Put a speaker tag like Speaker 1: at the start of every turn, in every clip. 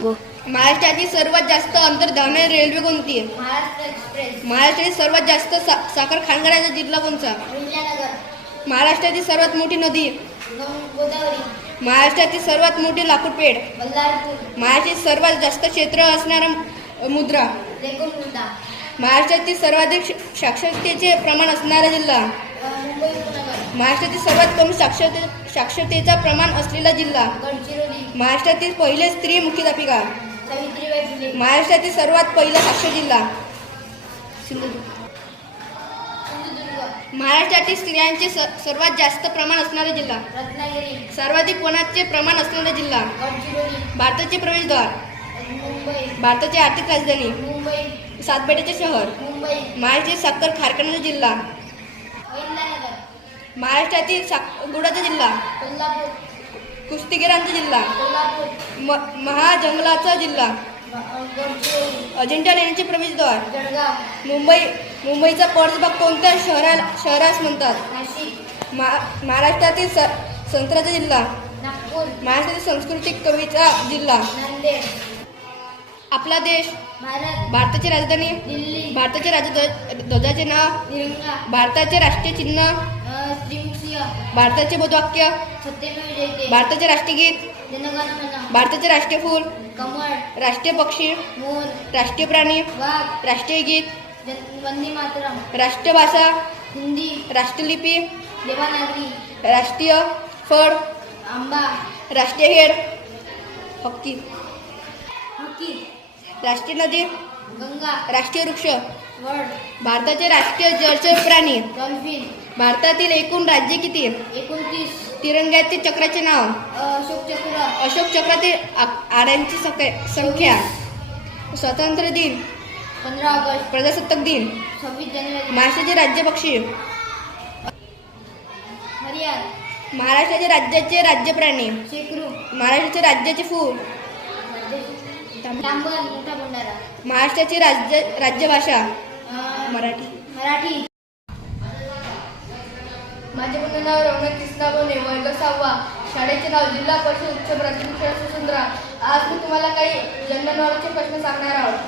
Speaker 1: हो.
Speaker 2: महाराष्ट्रातील महाराष्ट्राची सर्वात जास्त अंतर धावणारी रेल्वे कोणती आहे? महाराष्ट्रातील सर्वात जास्त सा, साखर खाणगडाचा जिल्हा कोणता? महाराष्ट्रातील महाराष्ट्राची सर्वात मोठी नदी?
Speaker 1: गोदावरी.
Speaker 2: महाराष्ट्रातील सर्वात मोठी लाकूडपेठ
Speaker 1: बल्लारपूर.
Speaker 2: महाराष्ट्रातील सर्वात जास्त क्षेत्र असणारा मुद्रा? महाराष्ट्रातील सर्वाधिक साक्षरतेचे प्रमाण असणारा जिल्हा? महाराष्ट्रातील सर्वात कमी साक्षरते साक्षरतेचा प्रमाण असलेला जिल्हा? महाराष्ट्रातील पहिले स्त्री मुख्याध्यापिका? महाराष्ट्रातील सर्वात पहिला साक्षर जिल्हा? महाराष्ट्रातील स्त्रियांचे सर्वात जास्त प्रमाण असणारा जिल्हा? सर्वाधिक वनाचे प्रमाण असलेला जिल्हा? भारताचे प्रवेशद्वार? भारताची आर्थिक राजधानी?
Speaker 1: मुंबई
Speaker 2: सातपेठेचे शहर.
Speaker 1: मुंबई.
Speaker 2: महाराष्ट्रातील साखर कारखान्याचा जिल्हा. महाराष्ट्रातील साक गुडाचा जिल्हा.
Speaker 1: कोल्हापूर.
Speaker 2: कुस्तीगिरांचा जिल्हा.
Speaker 1: कोल्हापूर.
Speaker 2: म महाजंगलाचा जिल्हा. अजिंठा लेण्याचे प्रवेशद्वार.
Speaker 1: जळगाव.
Speaker 2: मुंबई मुंबईचा पर्सबाग कोणत्या शहराला शहरास म्हणतात?
Speaker 1: नाशिक.
Speaker 2: महा महाराष्ट्रातील स संत्र्याचा जिल्हा.
Speaker 1: नागपूर.
Speaker 2: महाराष्ट्रातील सांस्कृतिक कवीचा जिल्हा.
Speaker 1: नांदेड.
Speaker 2: आपला देश
Speaker 1: भारत
Speaker 2: भारताची राजधानी
Speaker 1: दिल्ली.
Speaker 2: भारताचे राजध्वज ध्वजाचे नाव
Speaker 1: तिरंगा.
Speaker 2: भारताचे राष्ट्रीय चिन्ह
Speaker 1: अ, श्रीमुखसिंह
Speaker 2: भारताचे बोधवाक्य
Speaker 1: सत्यमेव जयते
Speaker 2: भारताचे राष्ट्रगीत
Speaker 1: जनगणमन
Speaker 2: भारताचे राष्ट्रीय फूल
Speaker 1: कमळ.
Speaker 2: राष्ट्रीय पक्षी
Speaker 1: मोर.
Speaker 2: राष्ट्रीय प्राणी
Speaker 1: वाघ.
Speaker 2: राष्ट्रीय गीत
Speaker 1: जन वंदे मातरम
Speaker 2: राष्ट्रभाषा
Speaker 1: हिंदी.
Speaker 2: राष्ट्रलिपी
Speaker 1: देवानागरी.
Speaker 2: राष्ट्रीय फळ
Speaker 1: आंबा.
Speaker 2: राष्ट्रीय हॉकी
Speaker 1: हॉकी.
Speaker 2: राष्ट्रीय नदी.
Speaker 1: गंगा.
Speaker 2: राष्ट्रीय वृक्ष. भारताचे राष्ट्रीय जलचर प्राणी.
Speaker 1: डॉल्फिन.
Speaker 2: भारतातील एकूण राज्य किती?
Speaker 1: एकोणतीस.
Speaker 2: तिरंग्याचे चक्राचे नाव.
Speaker 1: अशोक चक्र.
Speaker 2: अशोक चक्रातील आड्यांची संख्या. स्वातंत्र्य दिन.
Speaker 1: पंधरा ऑगस्ट.
Speaker 2: प्रजासत्ताक दिन.
Speaker 1: सव्वीस जानेवारी.
Speaker 2: महाराष्ट्राचे राज्य पक्षी.
Speaker 1: हरियाण.
Speaker 2: महाराष्ट्राचे राज्याचे राज्य प्राणी.
Speaker 1: शेकरू
Speaker 2: महाराष्ट्राचे राज्याचे फूल. महाराष्ट्राची राज्य राज्यभाषा मराठी.
Speaker 1: मराठी.
Speaker 2: माझे पूर्ण नाव रौनक कृष्णा बोने वर्ग सहावा शाळेचे नाव जिल्हा परिषद उच्च प्राथमिक शाळा सुसुंद्रा. आज मी तुम्हाला काही जनगणनाचे प्रश्न सांगणार आहोत.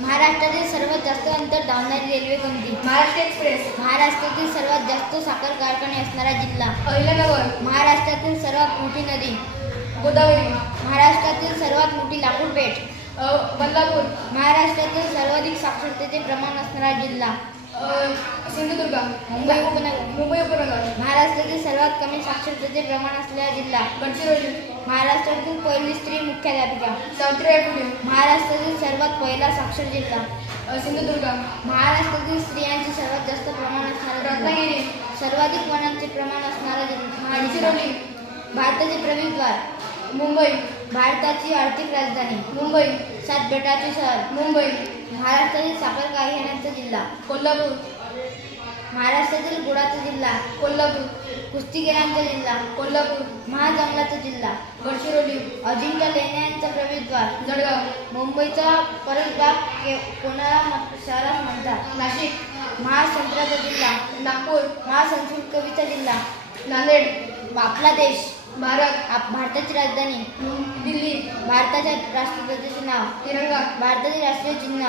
Speaker 1: महाराष्ट्रातील सर्वात जास्त अंतर धावणारी रेल्वे कोणती?
Speaker 2: महाराष्ट्र एक्सप्रेस.
Speaker 1: महाराष्ट्रातील सर्वात जास्त साखर कारखाने असणारा जिल्हा.
Speaker 2: अहिल्यानगर
Speaker 1: महाराष्ट्रातील सर्वात मोठी नदी.
Speaker 2: गोदावरी.
Speaker 1: महाराष्ट्रातील सर्वात मोठी लाकूड पेठ.
Speaker 2: अ, बदलापूर
Speaker 1: महाराष्ट्रातील सर्वाधिक साक्षरतेचे प्रमाण असणारा जिल्हा.
Speaker 2: सिंधुदुर्ग.
Speaker 1: मुंबई उपनगर.
Speaker 2: मुंबई उपनगर.
Speaker 1: महाराष्ट्रातील सर्वात कमी साक्षरतेचे प्रमाण असलेला जिल्हा.
Speaker 2: गडचिरोली.
Speaker 1: महाराष्ट्रातील पहिली स्त्री मुख्याध्यापिका.
Speaker 2: सावित्रीबाई फुले
Speaker 1: महाराष्ट्रातील सर्वात पहिला साक्षर जिल्हा.
Speaker 2: सिंधुदुर्ग.
Speaker 1: महाराष्ट्रातील स्त्रियांचे सर्वात जास्त प्रमाण असणारा
Speaker 2: रत्नागिरी.
Speaker 1: सर्वाधिक वनांचे प्रमाण असणारा जिल्हा. जिल्हा.
Speaker 2: गडचिरोली.
Speaker 1: भारताचे प्रवेशद्वार
Speaker 2: मुंबई.
Speaker 1: भारताची आर्थिक राजधानी
Speaker 2: मुंबई
Speaker 1: सात बेटाचे शहर
Speaker 2: मुंबई
Speaker 1: महाराष्ट्रातील साखर कारखान्यांचा जिल्हा.
Speaker 2: कोल्हापूर
Speaker 1: महाराष्ट्रातील गुळाचा जिल्हा.
Speaker 2: कोल्हापूर
Speaker 1: कुस्तीगिरांचा जिल्हा.
Speaker 2: कोल्हापूर
Speaker 1: महाजंगलाचा जिल्हा.
Speaker 2: गडचिरोली
Speaker 1: अजिंठा लेण्यांचा प्रवेशद्वार.
Speaker 2: जळगाव
Speaker 1: मुंबईचा परसबाग के- कोणाला शहरात म्हणतात.
Speaker 2: नाशिक
Speaker 1: महासंत्राचा जिल्हा.
Speaker 2: नागपूर
Speaker 1: महासंस्कृत कवीचा जिल्हा.
Speaker 2: नांदेड
Speaker 1: आपला देश.
Speaker 2: भारत
Speaker 1: आप- भारताची राजधानी
Speaker 2: दिल्ली
Speaker 1: भारताच्या राष्ट्रध्वजाचे नाव
Speaker 2: तिरंगा
Speaker 1: भारताचे राष्ट्रीय चिन्ह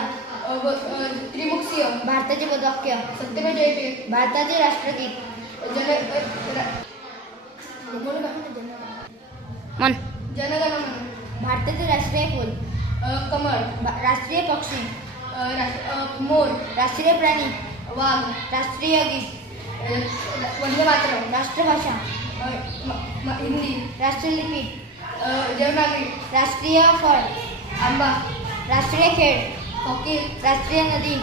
Speaker 2: त्रिमुखसिंह
Speaker 1: भारताचे पदवाक्य
Speaker 2: सत्यमेव जयते
Speaker 1: भारताचे राष्ट्रगीत
Speaker 2: जन?
Speaker 1: मन.
Speaker 2: जनगणमन
Speaker 1: भारताचे राष्ट्रीय फूल
Speaker 2: कमळ
Speaker 1: राष्ट्रीय पक्षी
Speaker 2: मोर
Speaker 1: राष्ट्रीय प्राणी
Speaker 2: वाघ
Speaker 1: राष्ट्रीय गीत
Speaker 2: वंदे मातरम
Speaker 1: राष्ट्रभाषा.
Speaker 2: हिंदी
Speaker 1: राष्ट्रलिपी
Speaker 2: अ, देवनागरी
Speaker 1: राष्ट्रीय फळ
Speaker 2: आंबा
Speaker 1: राष्ट्रीय खेळ
Speaker 2: हॉकी
Speaker 1: राष्ट्रीय नदी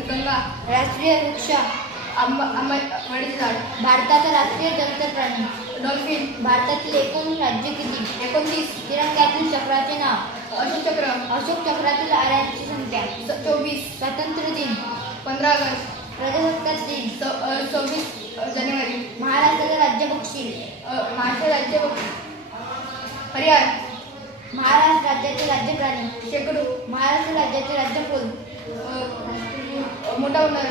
Speaker 2: गंगा
Speaker 1: राष्ट्रीय वृक्ष
Speaker 2: आंबा आंबा झाड
Speaker 1: भारताचा राष्ट्रीय जलचर प्राणी
Speaker 2: डॉल्फिन
Speaker 1: भारतातील एकूण राज्य किती
Speaker 2: एकोणतीस
Speaker 1: तिरंग्यातील चक्राचे नाव
Speaker 2: अशोक चक्र
Speaker 1: अशोक चक्रातील आऱ्यांची संख्या
Speaker 2: स- चोवीस
Speaker 1: स्वातंत्र्य दिन
Speaker 2: पंधरा ऑगस्ट
Speaker 1: प्रजासत्ताक दिन
Speaker 2: सव्वीस जानेवारी
Speaker 1: महाराष्ट्राचे राज्य पक्षी
Speaker 2: अ, महाराष्ट्र राज्य हरियाणा
Speaker 1: महाराष्ट्र राज्याचे राज्य प्राणी
Speaker 2: शेकडो
Speaker 1: महाराष्ट्र राज्याचे राज्य फूल
Speaker 2: अ, मोठा उन्हाळा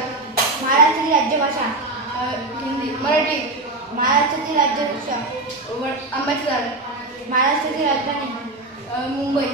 Speaker 1: महाराष्ट्राची राज्यभाषा
Speaker 2: अ, हिंदी मराठी
Speaker 1: महाराष्ट्राची राज्यभाषा
Speaker 2: वड आंब्याचं झाड
Speaker 1: महाराष्ट्राची राजधानी
Speaker 2: अ, मुंबई